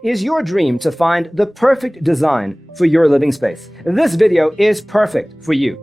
Is your dream to find the perfect design for your living space? This video is perfect for you.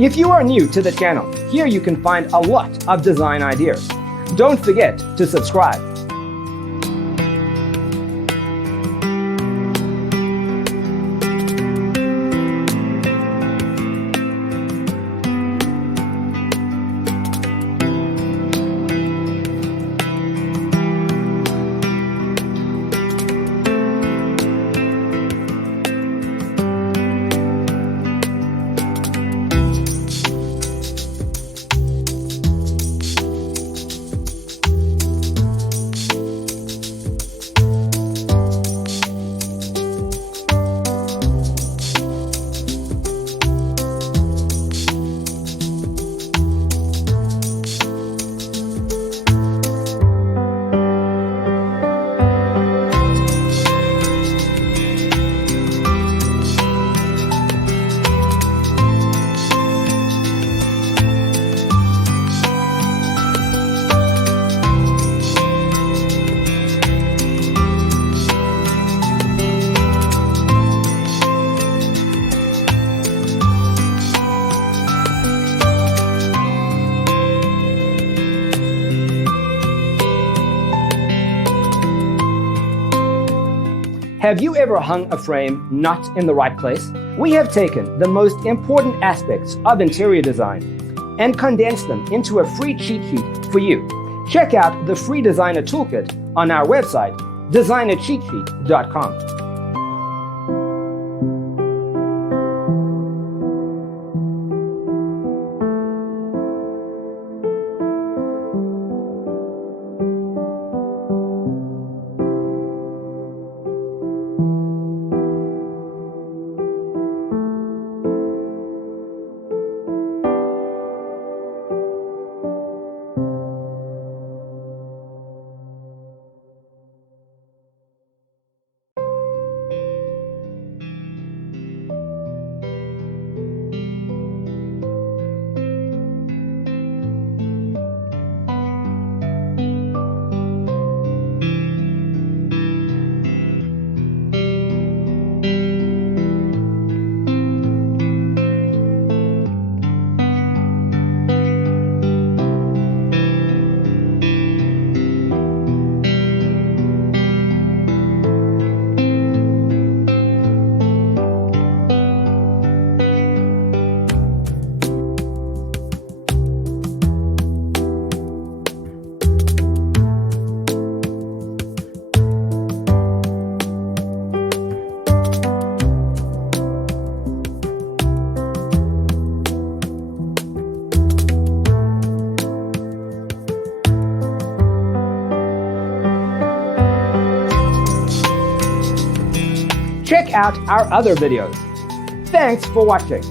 If you are new to the channel, here you can find a lot of design ideas. Don't forget to subscribe. Have you ever hung a frame not in the right place? We have taken the most important aspects of interior design and condensed them into a free cheat sheet for you. Check out the free designer toolkit on our website, designercheatsheet.com. Check out our other videos. Thanks for watching.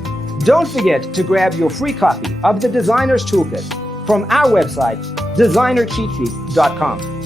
Don't forget to grab your free copy of the Designer's Toolkit from our website, designercheatsheet.com.